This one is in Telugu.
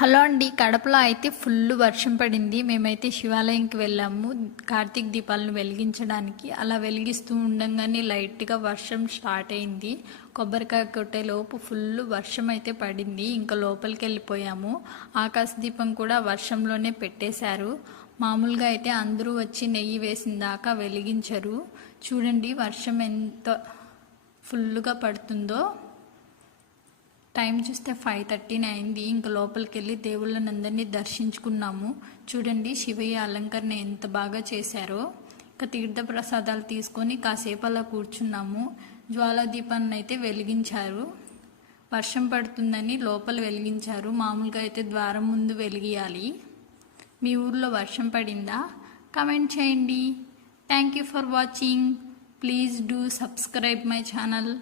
హలో అండి, కడపలో అయితే ఫుల్ వర్షం పడింది. మేమైతే శివాలయంకి వెళ్ళాము కార్తీక దీపాలను వెలిగించడానికి. అలా వెలిగిస్తూ ఉండంగానే లైట్గా వర్షం స్టార్ట్ అయింది. కొబ్బరికాయ కొట్టేలోపు ఫుల్ వర్షం అయితే పడింది. ఇంకా లోపలికి వెళ్ళిపోయాము. ఆకాశ దీపం కూడా వర్షంలోనే పెట్టేశారు. మామూలుగా అయితే అందరూ వచ్చి నెయ్యి వేసిన దాకా వెలిగించరు. చూడండి వర్షం ఎంత ఫుల్గా పడుతుందో. టైం చూస్తే 5:13 అయింది. ఇంకా లోపలికి వెళ్ళి దేవుళ్ళనందరినీ దర్శించుకున్నాము. చూడండి శివయ్య అలంకరణ ఎంత బాగా చేశారో. ఇంకా తీర్థ ప్రసాదాలు తీసుకొని కాసేపు అలా కూర్చున్నాము. జ్వాలా దీపాన్ని అయితే వెలిగించారు. వర్షం పడుతుందని లోపల వెలిగించారు. మామూలుగా అయితే ద్వారం ముందు వెలిగియాలి. మీ ఊర్లో వర్షం పడిందా? కమెంట్ చేయండి. Thank you for watching. Please do subscribe my channel.